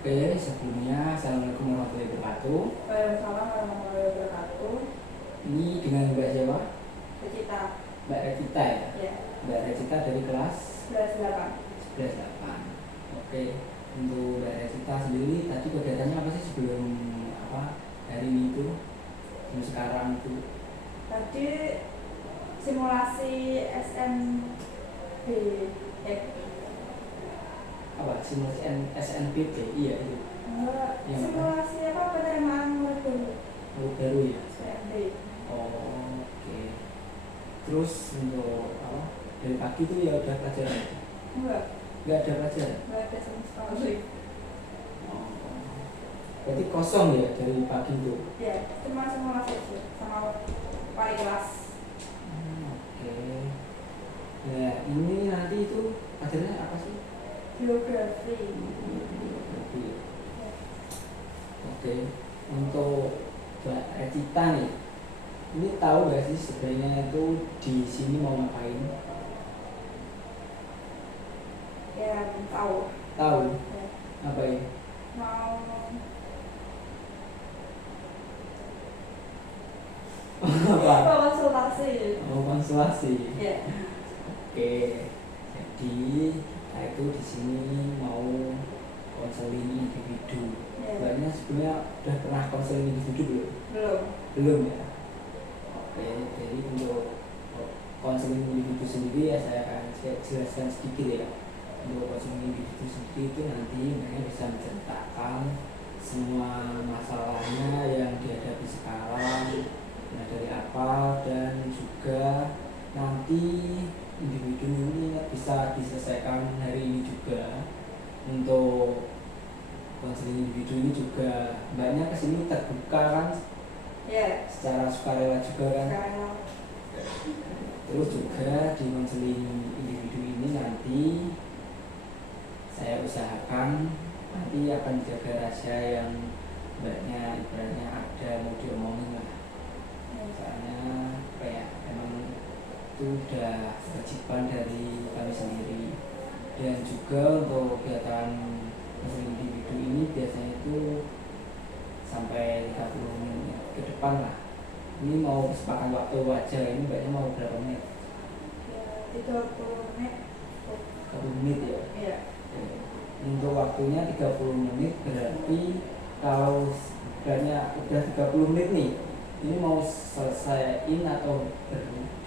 Oke, sebelumnya Assalamualaikum warahmatullahi wabarakatuh. Waalaikumsalam warahmatullahi wabarakatuh. Ini dengan Mbak siapa? Recita. Mbak Revita ya? Ya. Mbak Revita dari kelas 11-8. 11-8. Oke, untuk Mbak Revita sendiri tadi kegiatannya apa sih sebelum hari ini itu? Sebelum sekarang itu? Tadi simulasi SNB. Simulasi SNBP? Iya itu. Yang Simulasi penerimaan murid baru. Murid baru ya? SNB. Oh, oke. Terus untuk dari pagi itu ya udah pelajaran? Enggak Nggak ada pelajaran? Enggak ada sama sekali. Oh, berarti kosong ya dari pagi itu? Ya, cuma simulasi aja sama wali kelas. Oke. Nah, ini nanti itu pelajarannya apa sih? Biografi. Biografi. Oke. Untuk Mbak Recita nih, ini tahu nggak sih sebenarnya itu di sini mau ngapain? Ya, tahu. Tahu? Ya. Apa ya? Mau Apa? konsultasi. Mau konsultasi. Ya. Oke. Jadi kita itu di sini mau konseling individu. Ya. Mbaknya sebelumnya udah pernah konseling individu belum? Belum. Belum ya. Oke, jadi untuk konseling individu sendiri ya saya akan jelaskan sedikit ya. Untuk konseling individu sendiri itu nanti mereka bisa menceritakan semua masalahnya yang dihadapi sekarang, dari apa, dan juga nanti individu ini bisa diselesaikan hari ini juga. Untuk konseling individu ini juga mbaknya kesini terbuka kan? Ya. Secara sukarela juga kan? Sukarela. Terus juga di konseling individu ini nanti saya usahakan nanti akan jaga rahasia yang mbaknya ibaratnya ada mau diomongin lah. Soalnya kayak emang itu udah kewajiban dari kami sendiri. Dan juga untuk kegiatan konseling individu ini biasanya itu sampai 30 menit ke depan lah. Ini mau kesepakatan waktu wajar, ini mbaknya mau berapa menit? Ya, 30 menit. 30 menit ya? Iya. Untuk waktunya 30 menit berarti kalau sebenarnya udah 30 menit nih, ini mau selesaiin atau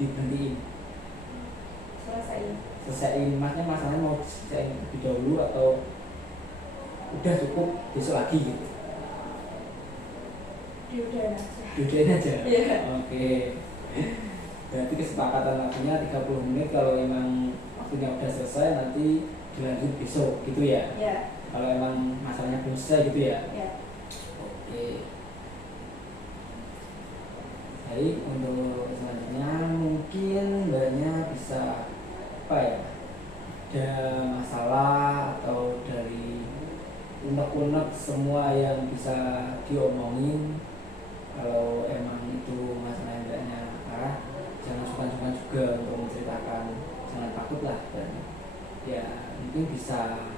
diberhentiin? Selesaiin, masalahnya mau selesaiin lebih dahulu atau udah cukup besok lagi gitu? Diudahin aja? Iya. Oke. Berarti kesepakatan waktunya 30 menit, kalau emang waktunya udah selesai nanti dilanjut besok gitu ya? Iya. Kalau emang masalahnya belum selesai gitu ya? Iya. Oke. Baik, untuk selanjutnya mungkin mbaknya bisa ada masalah atau dari unek-unek semua yang bisa diomongin. Kalau emang itu masalah yang mbaknya parah, jangan sungkan-sungkan juga untuk menceritakan, jangan takut lah. Dan ya mungkin bisa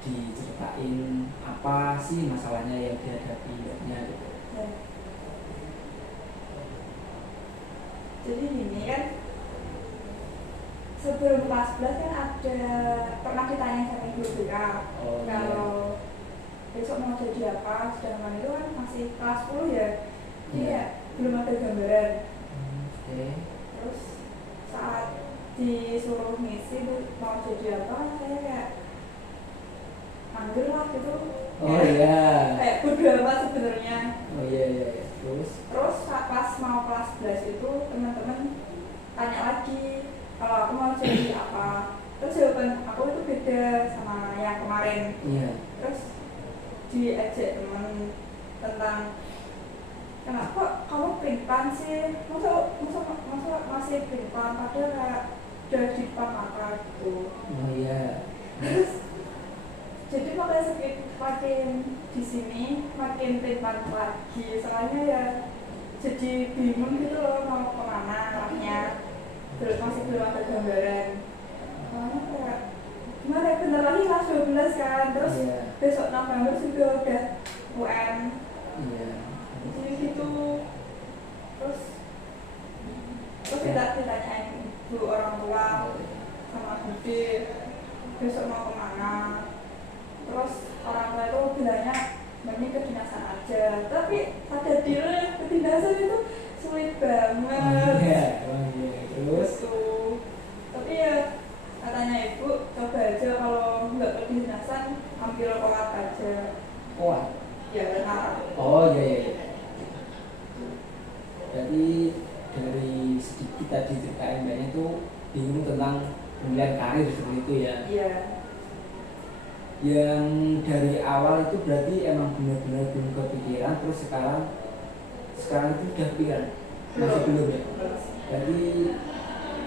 diceritain apa sih masalahnya yang dihadapi mbaknya gitu. Ya. Jadi ini kan sebelum kelas 11 kan ada pernah ditanya sama ibu BK kalau besok mau jadi apa, sedangkan itu kan masih kelas 10 ya, jadi ya belum ada gambaran. Terus saat disuruh ngisi mau jadi apa, saya kayak angger lah gitu. Kayak bodo amat sebenarnya. Terus pas mau kelas 11 itu teman-teman tanya lagi kalau aku mau jadi apa, terus jawaban aku itu beda sama yang kemarin. Terus diajak teman tentang kenapa kamu pelin-pelan sih, masa masih pelin-pelan padahal kayak udah di depan mata gitu. Terus jadi makin di sini makin pelin-pelan lagi, soalnya ya jadi bingung gitu loh mau kemana arahnya, terus masih belum ada gambaran. Soalnya kayak gimana ya, bentar lagi kelas 12 kan, terus Iya. besok November juga udah UN, Iya. jadi gitu. Terus kita ditanyain ibu orang tua sama bude besok mau kemana, terus orang tua itu bilangnya mending kedinasan aja, tapi ada deal kedinasan itu sulit banget. Iya, emang iya. Terus Gitu. Tapi ya katanya ibu coba aja kalau nggak kedinasan ambil kolat aja. kuat. Ya benar. Oh iya, iya, iya. Jadi dari sedikit tadi ceritain banyak itu bingung tentang pemilihan karir seperti itu ya. Iya. Yang dari awal itu berarti emang benar-benar belum kepikiran, terus sekarang itu udah kepikiran. Masih belum ya. Jadi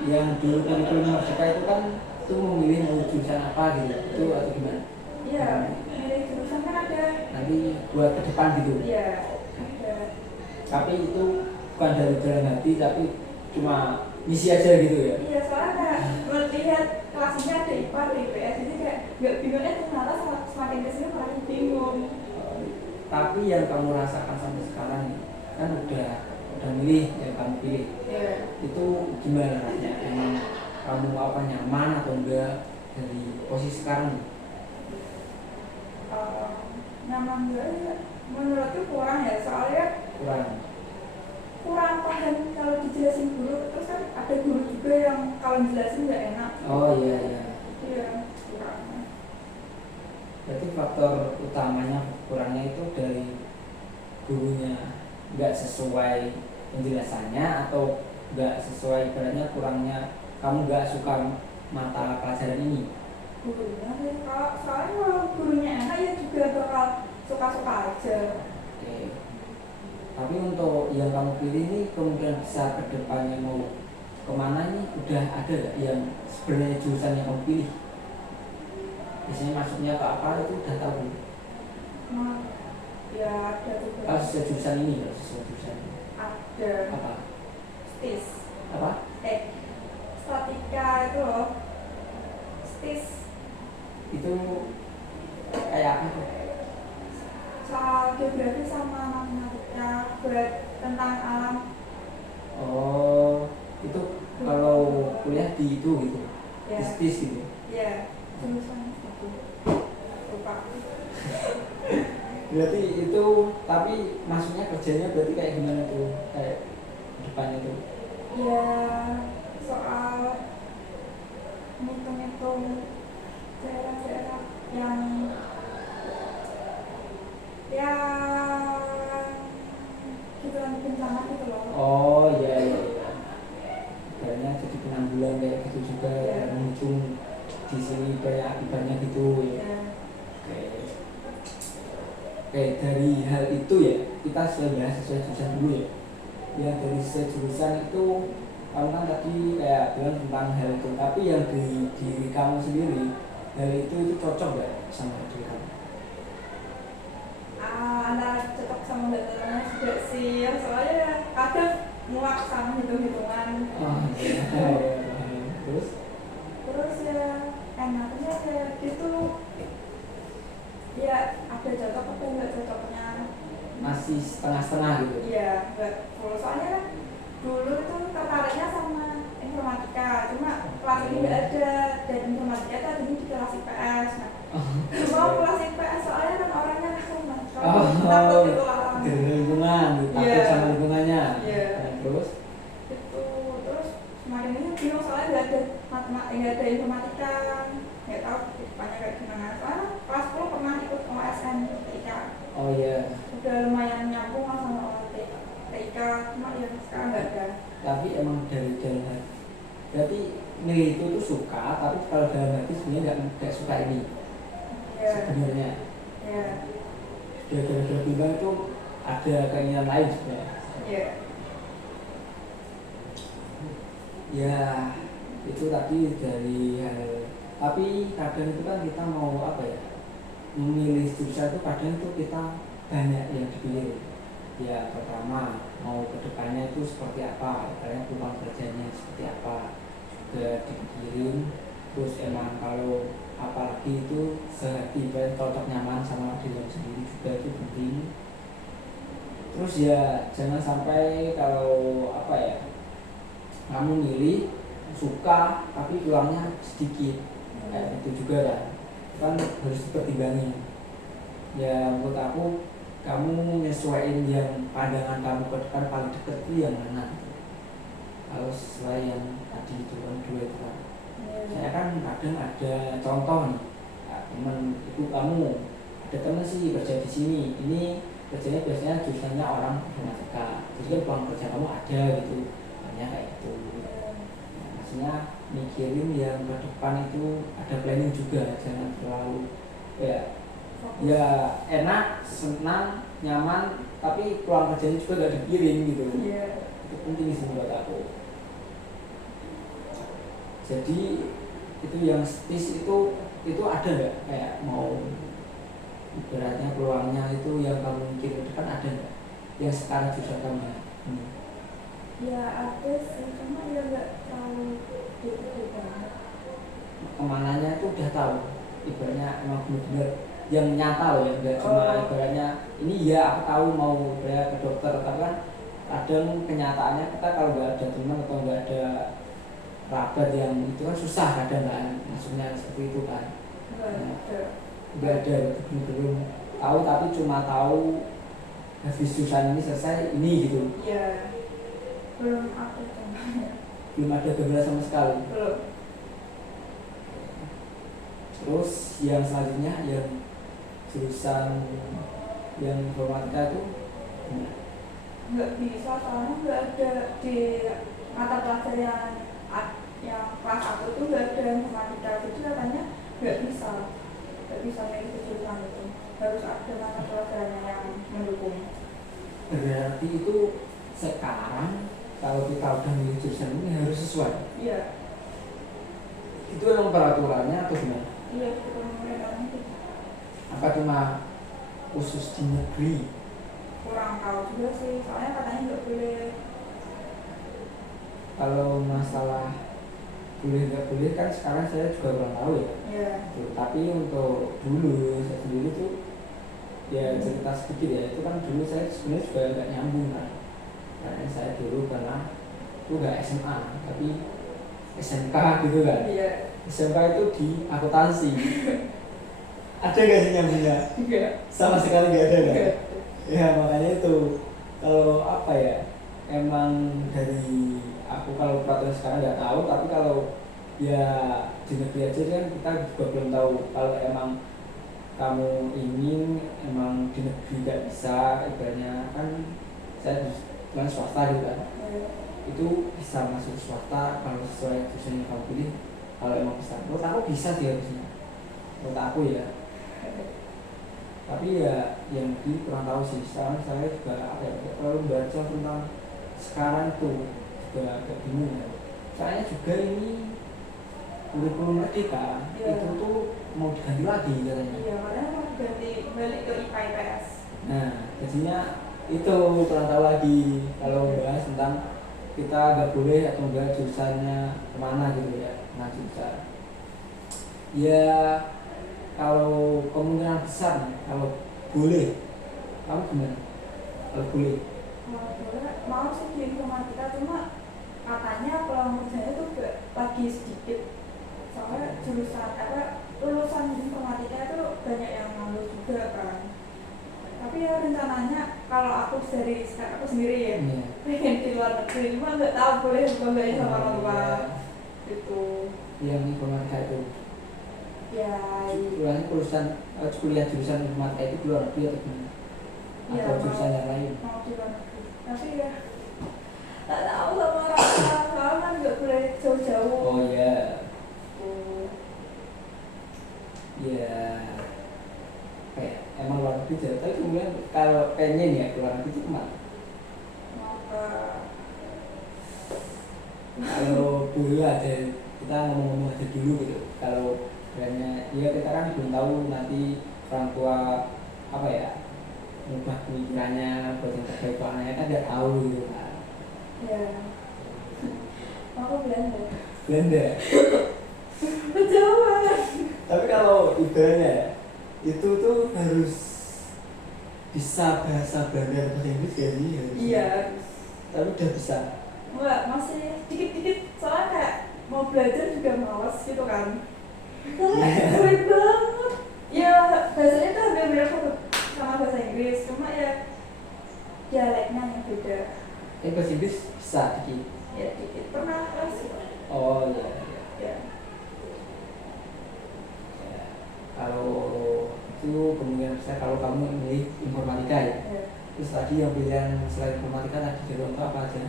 yang dulu kurikulum Merdeka itu kan itu memilih mau jurusan apa gitu, itu atau gimana? Iya, milih jurusan kan ada. Nanti buat ke depan gitu. Iya, ada. Tapi itu bukan dari dalam hati, tapi cuma misi aja gitu ya. Iya, soalnya kayak melihat kelasnya ada IPA, ada IPS, jadi kayak nggak bingungnya ternyata semakin kesini makin bingung. Tapi yang kamu rasakan sampai sekarang nih, kan udah milih yang kamu pilih. Iya. Itu gimana rasanya? Emang kamu apa nyaman atau enggak dari posisi sekarang? Nyaman gue ya, menurutku kurang ya, soalnya kurang paham kalau dijelasin guru, terus kan ada guru juga yang kalau dijelasin nggak enak. Oh iya, iya. Iya, kurang. Berarti faktor utamanya kurangnya itu dari gurunya nggak sesuai penjelasannya, atau nggak sesuai, ibaratnya kurangnya kamu nggak suka mata pelajaran ini? Gurunya sih, soalnya kalau gurunya enak ya juga bakal suka-suka aja. Oke. Tapi untuk yang kamu pilih ini kemungkinan besar ke depannya mau kemana ini udah ada gak yang sebenarnya jurusan yang kamu pilih? Biasanya masuknya ke apa itu udah tahu? Nah, ya ada juga. Kalau sesuai jurusan ini, kalau sesuai jurusan ini. Ada. Apa? STIS. Apa? Statika itu loh. STIS. Itu kayak apa tuh? Soal geografi sama matematika buat tentang alam. Oh, itu kalau kuliah di itu gitu, Ya. istis gitu. Ya, jurusan itu. Lupa. Berarti itu, tapi masuknya kerjanya berarti kayak gimana tuh? Kayak depannya tuh? Ya, soal ngitung-ngitung daerah-daerah yang gituan bencana gitu loh. Oh iya, iya, iya. Kayaknya jadi penanggulan kayak gitu juga, Ya. menghitung di sini kayak akibatnya gitu ya. Ya. Oke, dari hal itu ya kita bahas sesuai jurusan dulu ya. Ya dari sesuai jurusan itu kamu kan tadi kayak bilang tentang hal itu, tapi yang di diri kamu sendiri hal itu cocok gak sama diri kamu? Antara cocok sama gak cocoknya juga sih, soalnya kadang muak sama hitung-hitungan. Oh iya. Terus ya enaknya kayak gitu, ya ada cocok apa enggak cocoknya. Masih setengah-setengah gitu. Iya, enggak full, soalnya kan dulu itu tertariknya sama informatika, cuma kelas ini enggak ada, dan informatika itu adanya di kelas IPS. Nah, cuma kelas IPS soalnya kan orangnya sama, takut ketularan. Dari lingkungan, takut Iya. sama lingkungannya. Iya. Nah, terus Itu terus semakin ini bingung soalnya nggak ada matematika, nggak ada informatika, nggak tahu depannya kayak gimana. Soalnya kelas 10 pernah ikut OSN TIK, oh iya. udah lumayan nyambung lah sama TIK, cuma ya sekarang nggak ada. Tapi emang dari dalam hati, berarti nilai itu tuh suka, tapi kalau dalam hati sebenarnya nggak suka ini Ya, sebenarnya. ya, Gara-gara bilang itu ada keinginan lain sebenarnya. ya, Ya itu tadi dari hal, tapi kadang itu kan kita mau apa ya, memilih jurusan itu kadang itu kita banyak yang dipilih. Ya pertama mau kedepannya itu seperti apa, karena peluang kerjanya seperti apa juga dipikirin. terus emang kalau apalagi itu sehati cocok nyaman sama diri sendiri juga itu penting. Terus ya jangan sampai kalau apa ya, kamu milih suka tapi pulangnya sedikit, kayak itu juga kan harus dipertimbangin. Ya menurut aku kamu nyesuaiin yang pandangan kamu ke depan paling dekat itu yang mana, kalau sesuai yang tadi itu kan dua itu kan. Saya kan kadang ada contoh nih, teman itu kamu ada teman sih kerja di sini, ini kerjanya biasanya jurusannya orang informatika, jadi kan peluang kerja kamu ada gitu, hanya kayak gitu. Nah, maksudnya mikirin yang ke depan itu ada planning juga, jangan terlalu ya enak, senang, nyaman, tapi peluang kerjanya juga gak dipikirin gitu. Itu penting sih menurut aku. Jadi itu yang stis itu ada nggak kayak mau ibaratnya peluangnya itu yang kamu mikir ke depan ada nggak yang sekarang jurusan kamu? Ya ada sih, cuma ya nggak terlalu detail banget. Kemananya itu udah tahu, ibaratnya emang benar-benar yang nyata loh, yang nggak cuma ibaratnya ini ya aku tahu mau ibaratnya ke dokter, tapi kan kadang kenyataannya kita kalau nggak ada teman atau nggak ada rapat yang itu kan susah kadang kan, maksudnya seperti itu kan. Nggak ada belum tahu, tapi cuma tahu habis jurusan ini selesai ini gitu. Iya, belum ada contohnya. Belum ada gambaran sama sekali. Belum. Terus yang selanjutnya yang jurusan yang informatika itu nggak bisa, soalnya nggak ada di mata pelajaran yang kelas aku itu nggak ada informatika, jadi katanya nggak bisa milih jurusan itu, harus ada mata pelajarannya yang mendukung. Berarti itu sekarang kalau kita udah milih jurusan ini harus sesuai. Iya. Itu emang peraturannya atau gimana? Iya, itu memang itu. Apa cuma khusus di negeri? Kurang tahu juga sih, soalnya katanya nggak boleh. Kalau masalah boleh nggak boleh kan sekarang saya juga kurang tahu ya. Iya. Tapi untuk dulu saya sendiri tuh ya cerita sedikit ya, itu kan dulu saya sebenarnya juga nggak nyambung kan, karena saya dulu karena itu nggak SMA tapi SMK gitu kan. Iya. SMK itu di akuntansi. Ada nggak sih nyambungnya? Enggak. Sama sekali nggak ada kan? Ya makanya itu kalau apa ya, emang dari aku kalau peraturan sekarang nggak tahu, tapi kalau ya di negeri aja kan kita juga belum tahu. Kalau emang kamu ingin emang di negeri nggak bisa, ibaratnya kan saya jurusan swasta gitu kan, itu bisa masuk swasta kalau sesuai jurusan yang kamu pilih. Kalau emang bisa, menurut aku bisa sih harusnya, menurut aku ya. Tapi ya yang di kurang tahu sih. Sekarang saya juga apa ya, kalau baca tentang sekarang tuh juga agak bingung ya. Soalnya juga ini kurikulum merdeka itu tuh mau diganti lagi katanya. Iya, makanya mau diganti balik ke IPA IPS. Nah, jadinya itu kurang tahu lagi kalau bahas tentang kita nggak boleh atau enggak jurusannya kemana gitu ya. Nah jurusan ya kalau kemungkinan besar kalau boleh, kamu gimana? Kalau boleh? Kalau boleh, mau sih di informatika, cuma katanya peluang kerjanya tuh lagi sedikit. Soalnya jurusan lulusan informatika itu banyak yang ngambil juga kan. Tapi ya rencananya kalau aku sendiri ya pengen di luar negeri, cuma nggak tahu boleh atau enggak sama orang tua gitu. Yang informatika itu Ya, kuliah jurusan informatika itu di luar negeri atau gimana? ya, Atau jurusan yang lain? mau di luar negeri, tapi ya tak tahu sama orang tua, soalnya kan nggak boleh jauh-jauh. Oh ya. Ya kayak emang luar negeri aja, tapi kemudian kalau pengen ya keluar negeri itu kemana? Mau ke Kalau boleh aja kita ngomong-ngomong aja dulu gitu. Kalau banyak ya kita kan belum tahu nanti orang tua apa ya, mengubah pemikirannya buat yang terbaik anaknya kan nggak tahu gitu kan. ya, aku Belanda. Belanda. kejauhan. Tapi kalau ibaratnya ya, itu tuh harus bisa bahasa Belanda atau bahasa Inggris ya sih harus. Iya. Tapi udah bisa. Enggak, masih dikit-dikit soalnya kayak mau belajar juga males gitu kan. Soalnya sulit banget. Ya bahasanya tuh hampir mirip sama bahasa Inggris, cuma ya dialeknya yang beda. Bahasa Inggris bisa dikit. Ya dikit pernah les. Oh iya. Ya. Ya. Kalau itu kemungkinan besar kalau kamu milih informatika ya. Ya. Terus tadi yang pilihan selain informatika tadi jalur untuk apa aja?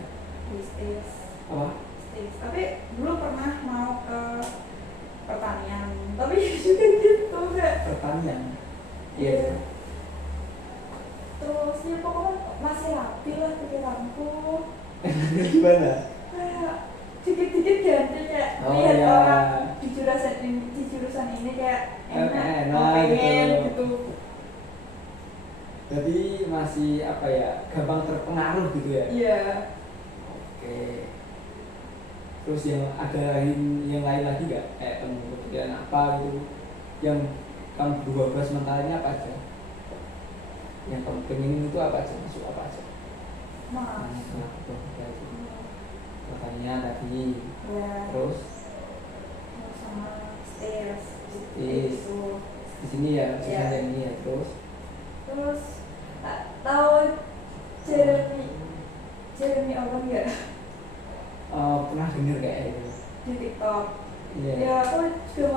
Bisnis. Apa? Bisnis. Tapi dulu pernah mau ke pertanian, tapi juga gitu kayak Pertanian. Iya. Iya. Terus ya pokoknya masih rapi lah pikiranku. Gimana? Kayak dikit-dikit ganti kayak Oh, lihat ya. orang di jurusan ini kayak enak, Enak, pengen gitu. gitu. Jadi masih apa ya, gampang terpengaruh gitu ya. Iya. Oke. Terus yang lain lagi nggak? Kayak kamu kepikiran apa gitu? Yang kamu berubah sementaranya apa aja? Yang kamu pengen itu apa aja? Masuk apa aja? Mas. Pertanyaan tadi. Ya. Terus Sama sales. Sales. Gitu. di sini ya, Iya. yang ini ya. Terus Tahu Jeremy Owen nggak? pernah dengar kayak gitu. Di TikTok. Iya. Ya aku juga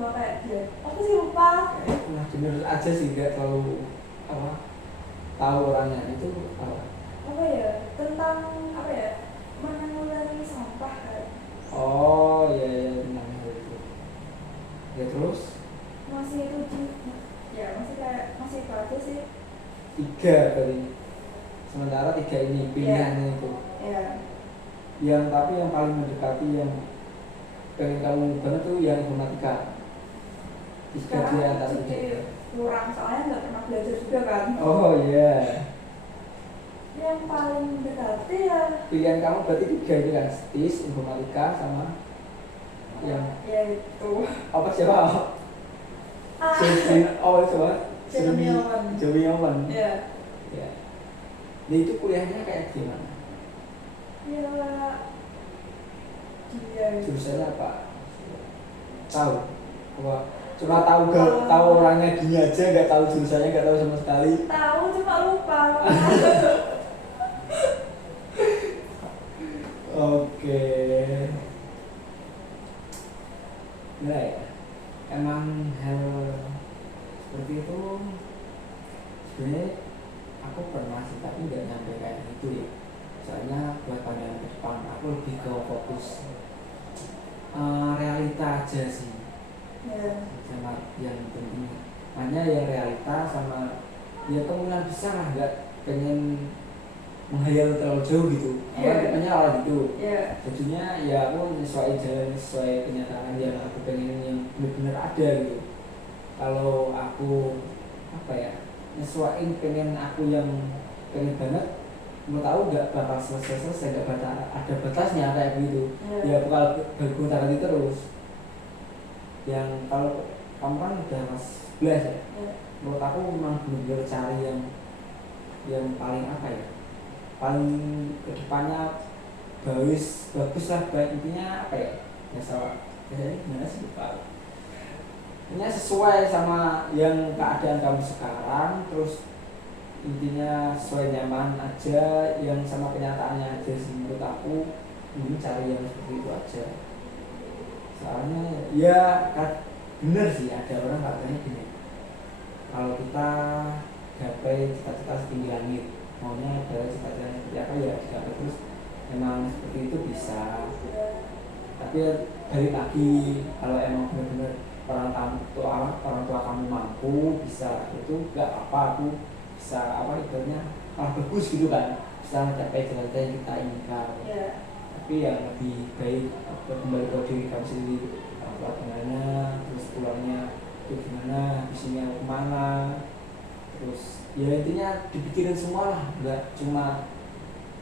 mau kayak dia. Aku sih lupa. Kayak pernah dengar aja sih, nggak terlalu apa tahu orangnya itu apa. Apa ya? Tentang apa ya? Menanggulangi sampah kan. Oh iya tentang hal itu. Ya terus Masih itu ya masih kayak masih itu aja sih. 3 kali. Sementara 3 ini pilihannya itu. Ya. Yang tapi yang paling mendekati yang pengen kamu banget tuh yang informatika. 3 Sekarang di antara jadi 3. kurang soalnya nggak pernah belajar juga kan. Oh iya. Yang paling mendekati ya. Pilihan kamu berarti 3 itu kan, STIS, informatika sama yang Ya itu. apa siapa? Jeremy Owen. Jeremy Owen. Ya. Ya. Nah itu kuliahnya kayak gimana? Ya. Dia. Jurusannya apa? Tahu? Apa? Cuma tahu orangnya gini aja, nggak tahu jurusannya, nggak tahu sama sekali. Tahu cuma lupa. Oke. Nah ya, emang hal seperti itu sebenarnya aku pernah sih, tapi nggak nyampe kayak gitu ya. Soalnya buat pandangan ke depan aku lebih ke fokus realita aja sih. Ya. Sama yang penting hanya yang realita sama ya kemungkinan besar lah nggak pengen menghayal terlalu jauh gitu. Makanya orang gitu. Ya. Jadinya ya aku sesuai jalan, sesuai kenyataan yang aku pengen yang benar-benar ada gitu. Kalau aku apa ya nyesuaiin pengen aku yang pengen banget, mau tahu nggak bakal selesai nggak bakal ada batasnya kayak gitu. Ya bakal berputar terus. Yang kalau kamu kan udah kelas 11 ya. Menurut aku memang benar-benar cari yang paling apa ya, paling kedepannya bagus lah, baik intinya apa ya, biasanya gimana sih lupa. Intinya sesuai sama yang keadaan kamu sekarang, terus intinya sesuai nyaman aja, yang sama kenyataannya aja sih menurut aku. Ini cari yang seperti itu aja. Soalnya ya kan bener sih, ada orang katanya gini, kalau kita gapai cita-cita setinggi langit, maunya adalah cita-cita seperti apa ya digapai terus, emang seperti itu bisa. Tapi balik lagi, kalau emang benar-benar orang tua kamu mampu bisa itu nggak apa-apa, aku bisa apa ibaratnya malah bagus gitu kan, bisa mencapai cita-cita yang kita inginkan. Tapi yang lebih baik kembali ke diri kamu sendiri, orang gimana, terus pulangnya itu gimana, habisnya kemana, terus ya intinya dipikirin semua lah, nggak cuma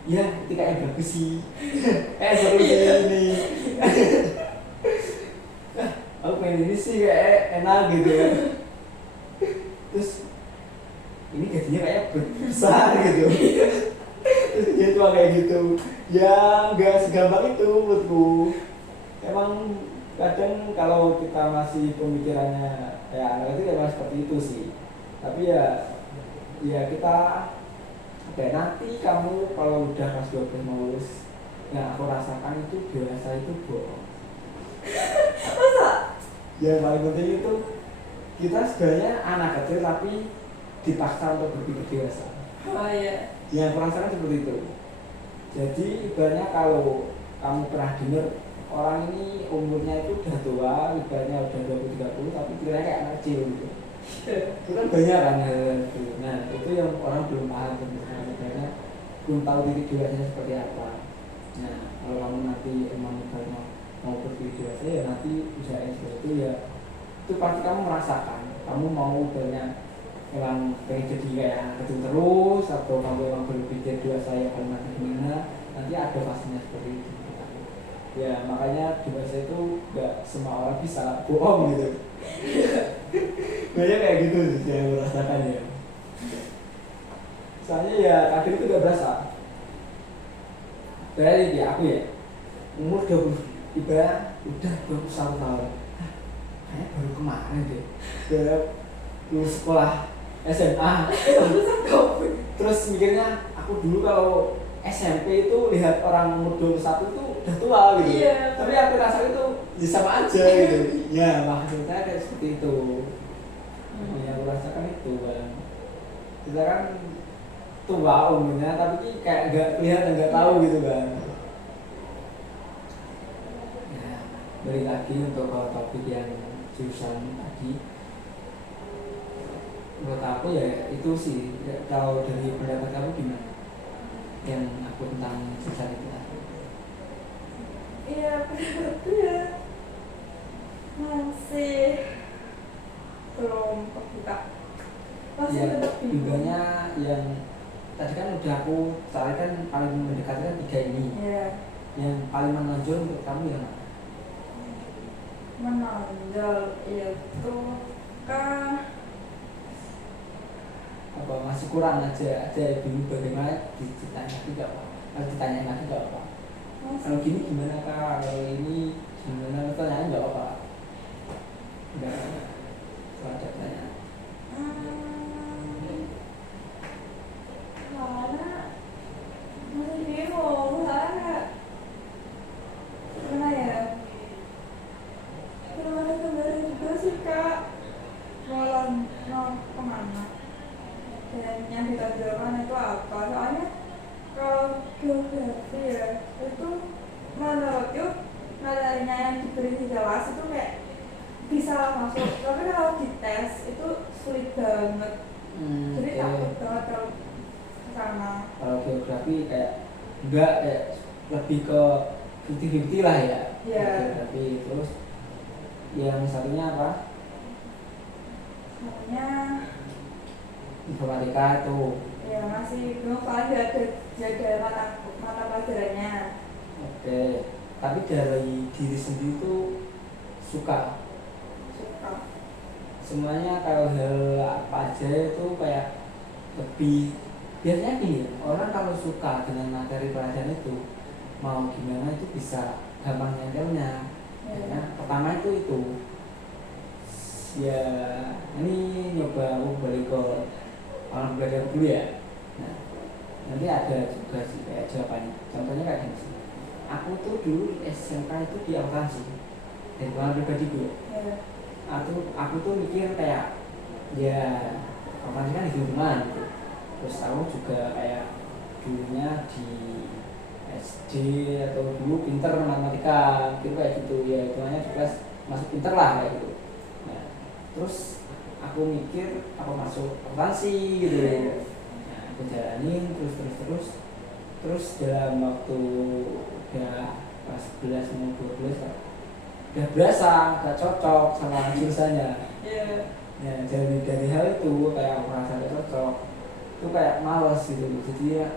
ya ketika yang bagus sih solusi ini. ini sih kayak enak gitu ya. Terus ini gajinya kayak besar gitu. Terus dia cuma kayak gitu. Ya nggak segampang itu menurutku. Emang kadang kalau kita masih pemikirannya ya anak itu emang seperti itu sih. Tapi ya kita oke, nanti kamu kalau udah kelas 12 mau lulus, yang aku rasakan itu dewasa itu bohong. Masa? Yang paling penting itu kita sebenarnya anak kecil tapi dipaksa untuk berpikir dewasa. Oh iya. Yang aku rasakan seperti itu. Jadi ibaratnya kalau kamu pernah dengar orang ini umurnya itu udah tua, ibaratnya udah 20-30 tapi kira kayak anak kecil gitu. Itu kan banyak kan itu. Nah itu yang orang belum paham sebenarnya, belum tahu titik dewasanya seperti apa. Nah kalau kamu nanti emang mau berpikir dewasa ya nanti usahain seperti itu ya, itu pasti kamu merasakan kamu mau banyak emang pengen jadi kayak anak kecil terus atau kamu emang berpikir dewasa ya karena gimana, nanti ada pastinya seperti itu. Ya makanya dewasa itu gak semua orang bisa bohong gitu. Banyak kayak gitu sih yang merasakan ya. Soalnya ya kadang itu gak berasa. Dari aku ya umur 20 ibarat udah 21 tahun. Kayak baru kemarin deh. Udah lulus sekolah SMA. Terus mikirnya aku dulu kalau SMP itu lihat orang umur 21 itu udah tua gitu. Iya. Tapi aku rasa itu ya sama aja gitu. Ya maksudnya kayak seperti itu. Yang aku rasakan itu kan. Kita kan tua umurnya tapi kayak nggak kelihatan, nggak tahu gitu kan. Ya balik lagi untuk topik yang jurusan tadi. Menurut aku ya itu sih, kalau dari pendapat kamu gimana? Yang aku tentang jurusan itu tadi. Iya, pendapat ya masih belum kebuka. Masih Ya, tetap bingung. bingungnya yang tadi kan udah aku carikan paling mendekati kan 3 ini. Iya. Yang paling menonjol untuk kamu yang mana? Menonjol itu kan Apa masih kurang aja dulu bagaimana ditanya lagi nggak apa? Kalau ditanya lagi nggak apa? Kalau gini gimana kak? Kalau ini gimana? Tanya nggak apa? Nggak ada pertanyaan. Karena masih bingung karena gimana ya, belum ada gambaran juga sih kak mau kemana dan yang ditonjolkan itu apa. Soalnya kalau geografi ya itu menurutku materinya yang diberi di kelas itu kayak bisa masuk, tapi kalau di tes itu sulit banget. Jadi Okay. takut banget kalau sama. Kalau geografi kayak enggak kayak lebih ke 50-50 lah ya. Iya. Geografi terus yang satunya apa? Soalnya Informatika tuh. ya masih belum, soalnya ada mata pelajarannya. Oke. Tapi dari diri sendiri tuh suka semuanya, kalau hal apa aja itu kayak lebih biasanya gini, orang kalau suka dengan materi pelajaran itu mau gimana itu bisa gampang nyentelnya. Ya, pertama itu ya ini nyoba aku balik ke orang belajar dulu ya. Nah nanti ada juga sih kayak jawabannya, contohnya kayak gini sih, aku tuh dulu SMK itu di akuntansi dan pengalaman pribadi gue. Aku tuh mikir kayak ya akuntansi kan hitung-hitungan gitu. Terus aku juga kayak dulunya di SD atau dulu pinter matematika gitu kayak gitu ya, hitungannya di kelas masuk pinter lah kayak gitu. Nah, terus aku mikir aku masuk akuntansi gitu. Nah, aku jalanin terus dalam waktu udah kelas 11 mau 12 kan udah berasa gak cocok sama jurusannya. Ya dari hal itu kayak aku merasa gak cocok, itu kayak males gitu. Jadi ya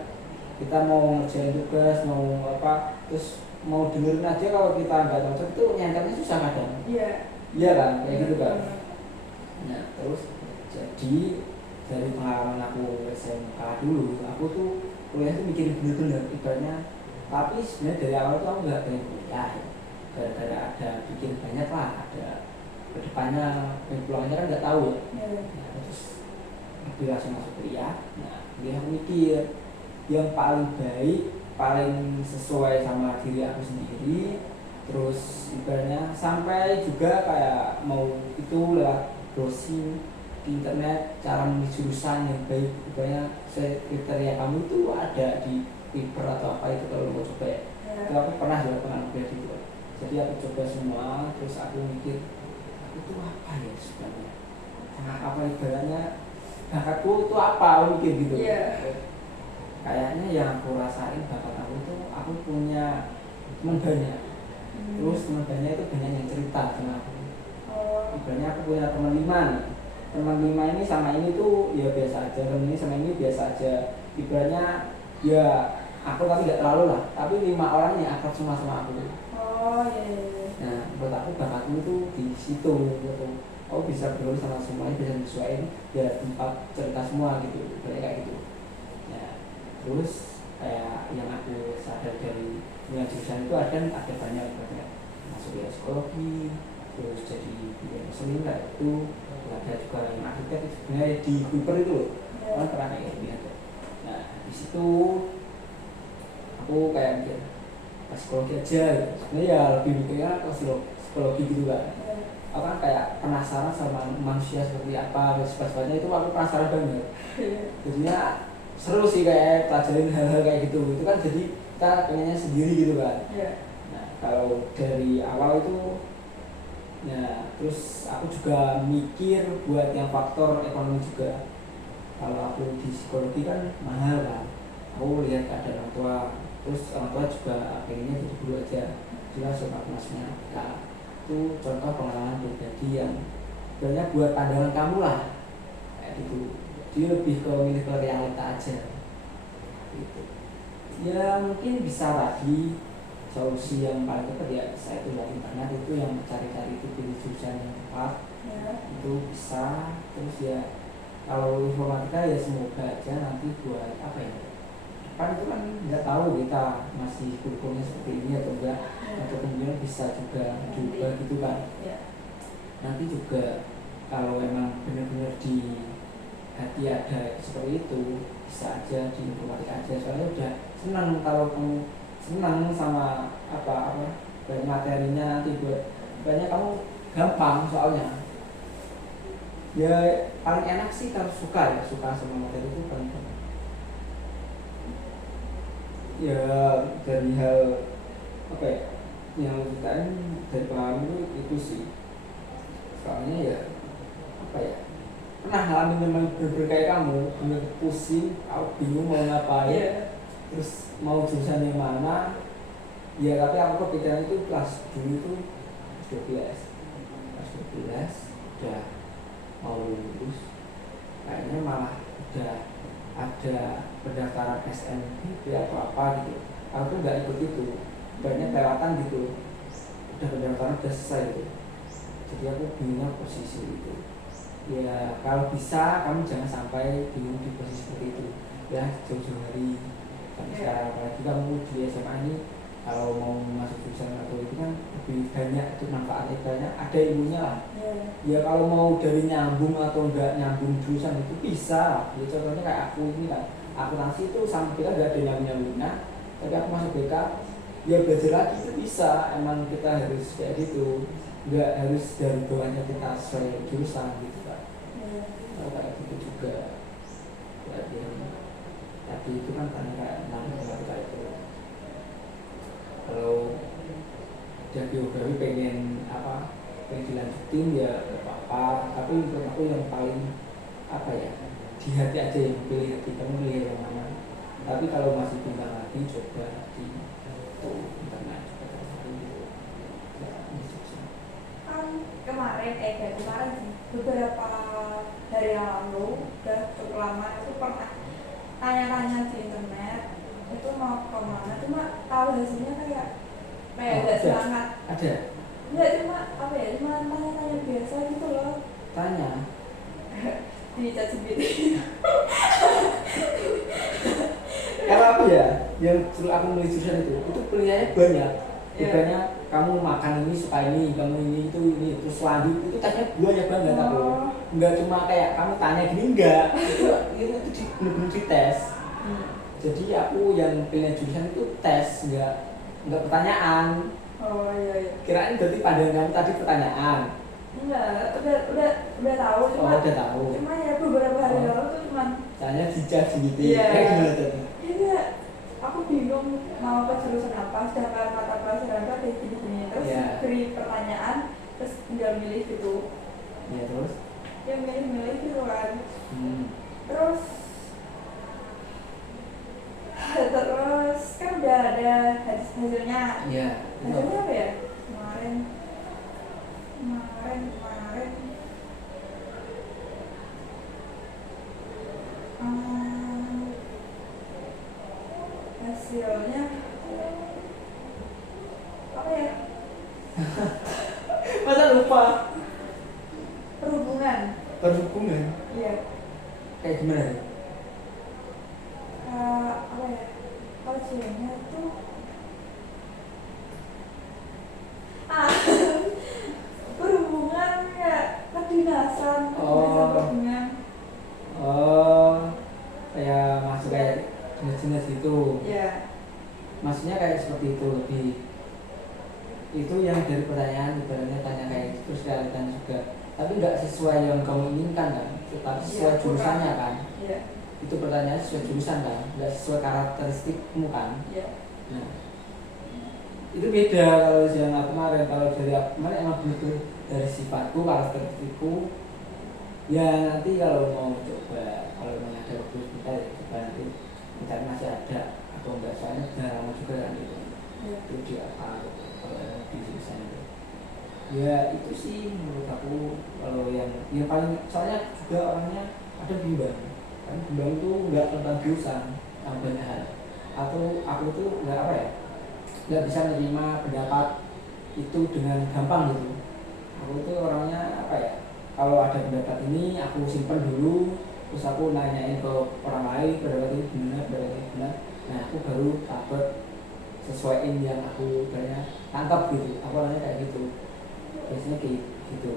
kita mau ngerjain tugas mau apa terus mau dengerin aja, kalau kita nggak cocok itu nyantarnya susah kadang. Iya. Iya kan, kayak gitu kan. Nah terus jadi dari pengalaman aku SMK dulu, aku tuh kuliah tuh mikirin bener-bener ibaratnya. Tapi sebenarnya dari awal tuh aku nggak pengen kuliah ya. Gara-gara ada bikin banyak lah, ada kedepannya peluangnya kan nggak tahu ya. Nah, terus aku langsung masuk kuliah. Nah kuliah aku mikir yang paling baik, paling sesuai sama diri aku sendiri. Terus ibaratnya sampai juga kayak mau itu lewat browsing di internet cara memilih jurusan yang baik, ibaratnya kriteria kamu itu ada di paper atau apa itu kalau mau coba ya. Itu aku pernah juga pengalaman pribadi itu. Jadi aku coba semua, terus aku mikir aku tuh apa ya sebenarnya, nah, apa ibaratnya bakatku itu apa, aku mikir gitu. Kayaknya yang aku rasain bakat aku tuh aku punya teman banyak. Terus teman banyak itu banyak yang cerita sama aku. Ibaratnya aku punya teman 5 nih. Teman 5 ini sama ini tuh ya biasa aja, teman ini sama ini biasa aja. Ibaratnya ya aku tapi nggak terlalu lah, tapi 5 orang ini akrab semua sama aku. Nah menurut aku bakatku itu di situ gitu. Aku bisa bergaul sama semuanya, bisa menyesuaikan ya tempat cerita semua gitu, kayak gitu. Nah terus kayak yang aku sadar dari yang jurusan itu ada banyak masuk ya psikologi, terus jadi muslim kayak itu, ada juga yang arsitek sebenarnya di Kuiper itu loh, kan pernah kayak gitu. Nah di situ aku kayak mikir psikologi aja gitu. Sebenarnya ya lebih mikirnya ke psikologi gitu kan. Aku kan kayak penasaran sama manusia seperti apa, sebagainya itu aku penasaran banget. Jadinya seru sih kayak pelajarin hal-hal kayak gitu. Itu kan jadi kita pengennya sendiri gitu kan. Nah kalau dari awal itu ya terus aku juga mikir buat yang faktor ekonomi juga. Kalau aku di psikologi kan mahal kan, aku lihat keadaan orang tua, terus orang tua juga pengennya jadi guru aja, jelas sama masnya. Nah itu contoh pengalaman pribadi yang banyak buat pandangan kamu lah kayak gitu. Dia lebih ke milih ke realita aja gitu. Ya mungkin bisa tadi solusi yang paling tepat ya saya itu lihat internet itu yang cari-cari itu pilih jurusan yang tepat itu bisa. Terus ya kalau informatika ya semoga aja nanti buat apa ya, kan itu kan nggak tahu kita masih kurikulumnya seperti ini atau enggak, atau kemudian bisa juga diubah gitu kan. Nanti juga kalau memang benar-benar di hati ada seperti itu bisa aja di informatika aja, soalnya udah senang kalau kamu senang sama apa banyak materinya nanti buat banyak kamu gampang soalnya. Ya paling enak sih kalau suka sama materi itu paling gampang. Ya dari hal apa ya yang ceritain dari pengalaman itu sih, soalnya ya apa ya pernah ngalamin memang bener kayak kamu bener pusing, aku bingung mau ngapain, terus mau jurusan yang mana ya. Tapi aku kepikiran itu kelas dulu itu 12 udah mau lulus, kayaknya malah udah ada pendaftaran SNBP atau apa gitu. Aku tuh nggak ikut itu, banyak kelewatan gitu, udah pendaftaran udah selesai gitu. Jadi aku bingung posisi itu. Ya kalau bisa kamu jangan sampai bingung di posisi seperti itu ya, jauh-jauh hari sampai sekarang. Apalagi kamu di SMA ini kalau mau masuk jurusan atau itu kan lebih banyak itu manfaatnya, banyak ada ilmunya lah. Ya kalau mau dari nyambung atau enggak nyambung jurusan itu bisa. Ya contohnya kayak aku ini kan, akuntansi itu sama kita enggak ada nyambung-nyambungnya, tapi aku masuk BK ya belajar lagi itu bisa. Emang kita harus kayak gitu, enggak harus dari bawahnya kita sesuai jurusan gitu kan. Kalau kayak gitu juga pelatihan tadi itu kan tanya kayak matematika itu. Kalau udah biografi pengen apa, pengen dilanjutin ya gak apa-apa, tapi menurut aku yang paling apa ya di hati aja, yang pilih hati kamu, pilih yang mana. Tapi kalau masih bimbang lagi coba di itu internet juga ya, kan kemarin beberapa hari yang lalu udah cukup lama itu pernah tanya-tanya di internet itu mau kemana, cuma tahu hasilnya kayak gak semangat. Ada Enggak, cuma apa ya, cuma tanya-tanya biasa gitu loh Tanya. di ChatGPT. Karena apa ya? Yang suruh aku nulis jurusan itu pilihannya banyak. Bukannya kamu makan ini suka ini, kamu ini itu ini, terus lanjut itu tesnya banyak banget aku. Enggak cuma kayak kamu tanya gini enggak. Itu benar-benar di tes. Jadi aku yang pilihan jurusan itu tes, enggak pertanyaan. Oh iya. Kirain berarti pandangan kamu tadi pertanyaan. Enggak, udah tahu cuma. Oh, udah tahu. Cuma ya beberapa hari lalu tuh cuman tanya dijak gitu. Iya. Kayak gimana tadi? Iya, aku bingung mau ke jurusan apa, sedangkan mata pelajaran itu ada gini-gini. Terus beri pertanyaan, terus tinggal milih gitu. Ya terus? Ya milih-milih gitu kan. Terus kan udah ada hasilnya. Iya. Hasilnya apa ya? Kemarin hasilnya apa ya? Masa lupa? Perhubungan. Iya. Kayak gimana? Apa ya? Hasilnya tuh perhubungan ya, kedinasan perhubungan. Kayak masuk kayak jenis-jenis itu. Iya. Maksudnya kayak seperti itu lebih. Itu yang dari pertanyaan ibaratnya tanya kayak itu terus kalian juga. Tapi nggak sesuai yang kamu inginkan kan, tetapi sesuai jurusannya kan. Iya. Itu pertanyaan sesuai jurusan kan, nggak sesuai karakteristikmu kan. Iya. Nah, itu beda kalau yang aku kemarin. Kalau dari aku kemarin emang betul dari sifatku, karakteristikku. Ya nanti kalau mau coba, kalau memang ada waktu sebentar ya coba nanti mencari masih ada atau enggak, soalnya udah lama juga kan itu. Itu di apa kalau yang di jurusan itu. Ya itu sih menurut aku kalau yang paling, soalnya juga orangnya ada bimbang. Kan bimbang itu enggak tentang jurusan, tentang banyak hal. Atau aku tuh enggak apa ya, nggak bisa menerima pendapat itu dengan gampang gitu. Aku tuh orangnya apa ya, kalau ada pendapat ini aku simpen dulu, terus aku nanyain ke orang lain pendapat ini benar, pendapat ini benar. Nah aku baru dapat sesuaiin yang aku banyak tangkap gitu. Aku orangnya kayak gitu, biasanya kayak gitu.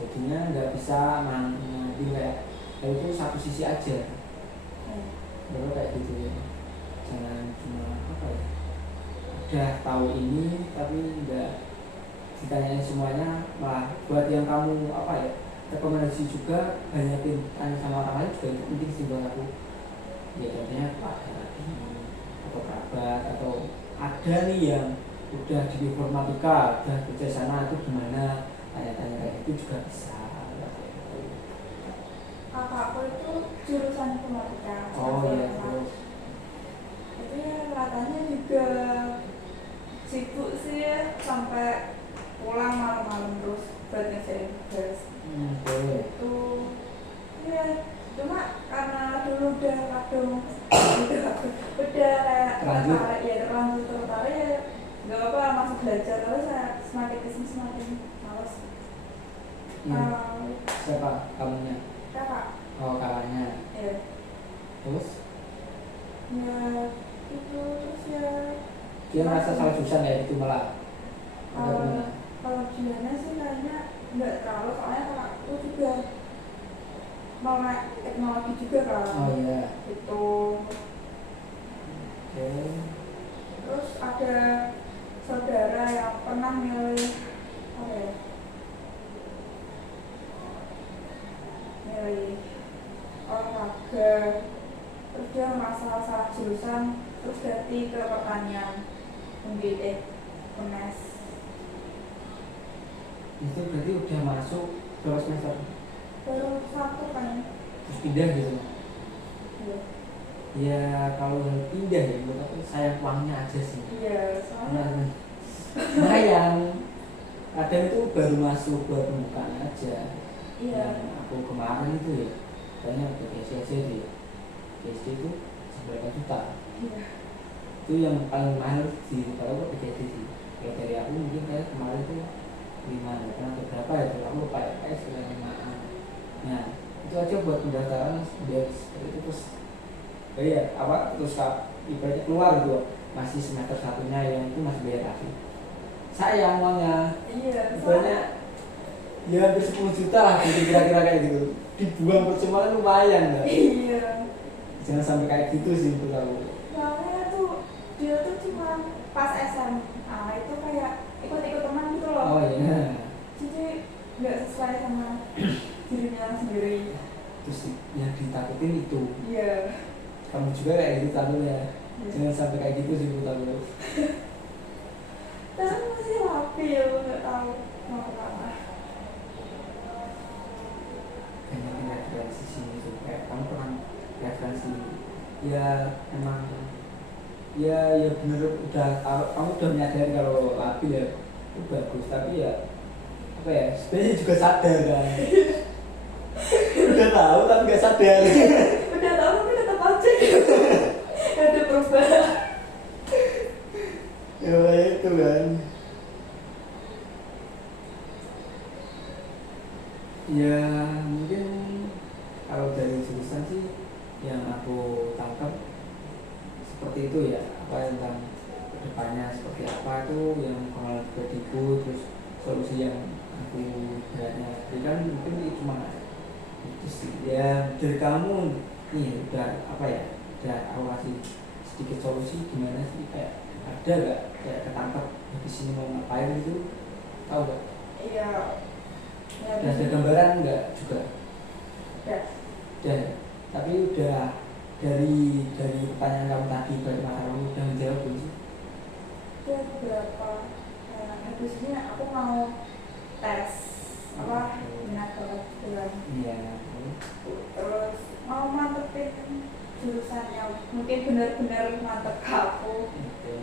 Jadinya nggak bisa nanti kayak itu satu sisi aja. Baru kayak gitu ya. Jangan cuma apa ya, udah tahu ini tapi enggak ditanyain semuanya, malah buat yang kamu apa ya, rekomendasi juga banyakin tanya sama orang lain juga itu penting sih buat aku. Ya contohnya keluarga lagi atau kerabat, atau ada nih yang udah di informatika, udah kerja sana, itu gimana, tanya-tanya kayak itu juga bisa. Kakakku itu jurusan informatika. Oh iya, terus itu ya katanya juga sibuk sih ya, sampai pulang malam-malam terus buat ngerjain tugas. Itu ya cuma karena dulu udah kadang udah kayak tertarik ya, tertarik ya nggak apa-apa, masih belajar terus ya, semakin kesini semakin males. Siapa kamunya? Kakak. Oh kakaknya. Iya. Terus? Ya itu terus ya. Dia merasa salah jurusan ya itu malah. Kalau Diana sih kayaknya nggak terlalu, soalnya kakakku juga melek teknologi juga kan. Oh iya. Itu. Terus ada saudara yang pernah milih apa ya? Milih olahraga, terus dia merasa salah jurusan, terus ganti ke pertanian, memilih kemes. Itu berarti udah masuk berapa semester? Baru 1 kan. Terus pindah gitu? Iya. Ya kalau pindah ya menurut aku sayang uangnya aja sih. Iya, soalnya lumayan. Kadang itu baru masuk buat pembukaan aja. Iya. Aku kemarin itu ya kayaknya PGSD deh. PGSD itu 9 juta. Iya. Itu yang paling mahal di kalau PGSD sih. Kalau dari aku mungkin kayak kemarin tuh 5 atau berapa ya, aku lupa ya, kayak sekitar 5-an. Nah itu aja buat pendaftaran biar seperti itu. Terus ya apa terus ibaratnya keluar gitu, masih semester satunya yang itu masih bayar lagi, sayang uangnya. Iya, Ibaratnya ya hampir 10 juta lah gitu, kira-kira kayak gitu, dibuang percuma kan lumayan kan. iya. Jangan sampai kayak gitu sih menurut aku. Soalnya tuh dia tuh cuma pas SMA itu kayak ikut-ikut teman gitu loh. Oh iya. Jadi nggak sesuai sama dirinya sendiri. Terus yang ditakutin itu Iya. kamu juga kayak gitu takutnya. Jangan sampai kayak gitu sih menurut aku. Tapi masih labil, nggak tahu mau kemana. Banyak referensi sini tuh, kayak kamu pernah referensi ya emang ya bener udah kamu udah menyadari kalau labil ya itu bagus, tapi ya apa ya sebenarnya juga sadar kan. Udah tahu tapi nggak sadar. Udah tahu tapi tetap aja nggak ada perubahan. Ya kayak itu kan. Ya mungkin kalau dari jurusan sih yang aku tangkap seperti itu ya, apa tentang kedepannya seperti apa itu yang kalau beriku, terus solusi yang aku beratnya berikan mungkin itu cuma itu sih ya. Dari kamu nih udah apa ya, udah aku kasih sedikit solusi gimana sih, kayak ada gak kayak ketangkep di sini mau ngapain gitu, tahu gak? Iya. Ya, Dan ada gambaran nggak juga? udah. Dan tapi udah dari pertanyaan kamu tadi bagi masalah udah menjawab belum sih? Udah beberapa. Nah, habis ini aku mau tes apa minat bakat jalan. Iya. Terus mau mantepin jurusannya, mungkin benar-benar mantep aku. Oke.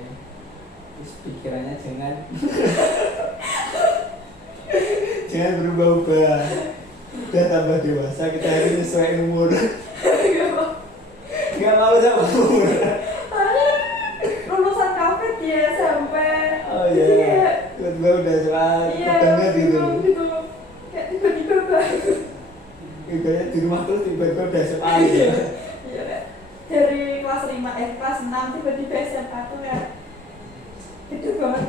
Terus pikirannya jangan jangan berubah-ubah. Udah tambah dewasa, kita harus sesuai umur. Nggak mau sama umur. Lulusan kafe di SMP. Oh iya. Tiba-tiba udah cepat banget gitu. Gitu. Kayak tiba-tiba banget. Ibaratnya di rumah terus tiba-tiba udah cepat gitu. Iya, Kak. Dari kelas 5 kelas 6 tiba-tiba SMA tuh kayak gede banget.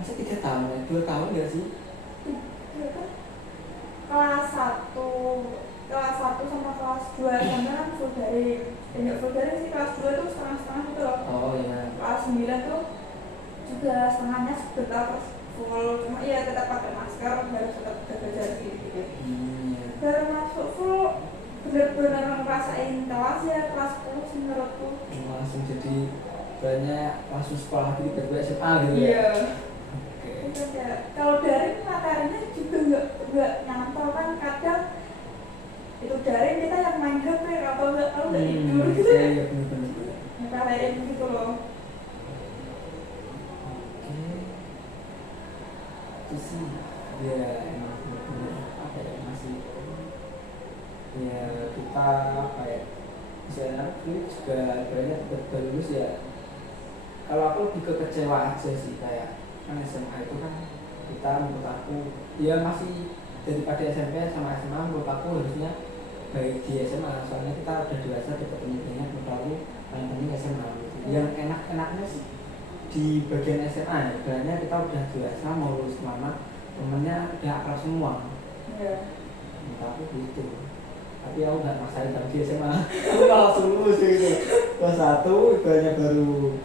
Masa 3 tahun ya? 2 tahun nggak sih? Kelas 1 sama kelas 2 sama kan full dari full dari sih, kelas 2 tuh setengah-setengah gitu loh. Oh iya. Kelas 9 tuh juga setengahnya sebentar terus full, cuma iya tetap pakai masker, harus tetap jaga jarak gitu. Iya. Baru masuk full bener-bener ngerasain kelas ya, kelas 10 sih menurutku. Langsung jadi banyak langsung sekolah lagi tiba-tiba SMA gitu ya? Iya. Oke. Itu ya. Kalau daring materinya juga nggak nyantol kan, kadang itu daring kita yang main HP atau nggak tidur gitu Iya, ya. iya bener-bener. Ngarahin gitu loh. Oke. Itu sih ya emang bener-bener apa ya, masih ya kita apa ya, misalnya ini juga banyak betul lulus ya. Kalau aku lebih ke kecewa aja sih, kayak kan SMA itu kan kita menurut aku ya masih daripada SMP sama SMA menurut aku harusnya baik di SMA, soalnya kita udah dewasa dapat ilmu banyak. Menurut aku paling penting SMA gitu. Yang enak-enaknya sih di bagian SMA ya, sebenarnya kita udah dewasa mau lulus kemana temennya udah akrab semua. Iya. Menurut aku gitu. Tapi aku nggak maksain di SMA. Aku langsung lulus gitu. Kelas 1 ibaratnya baru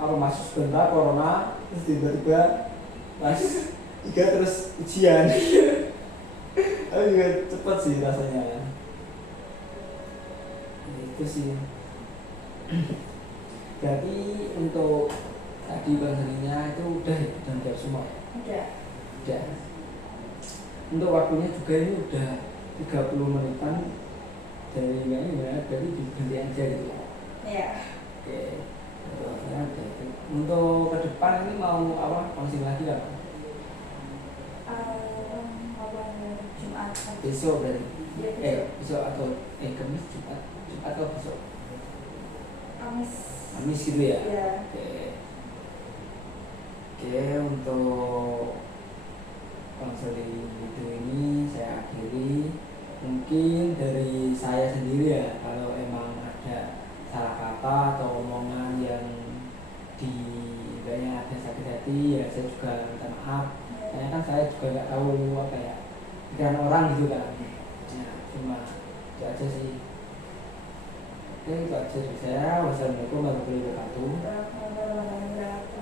apa masuk sebentar corona, terus tiba-tiba kelas 3 terus ujian. Aku juga cepet sih rasanya. Itu sih. Jadi untuk tadi bahasannya itu udah jawab semua. Udah. Udah. Untuk waktunya juga ini udah 30 menitan dari ini ya, berarti diganti aja gitu. Iya. Oke. Untuk ke depan ini mau apa? Langsung lagi apa? Jumat. Besok berarti. Iya, Besok atau Kamis, Jumat atau besok? Kamis. Kamis gitu ya? Iya. Oke. Oke, untuk konseling video ini saya akhiri. Mungkin dari saya sendiri ya, kalau emang ada salah kata atau omongan yang di banyak ada sakit hati ya saya juga minta maaf. Karena kan saya juga nggak tahu apa ya pikiran orang gitu kan. Ya, cuma itu aja sih. Oke, itu aja dari saya. Wassalamualaikum warahmatullahi wabarakatuh. Warahmatullahi wabarakatuh.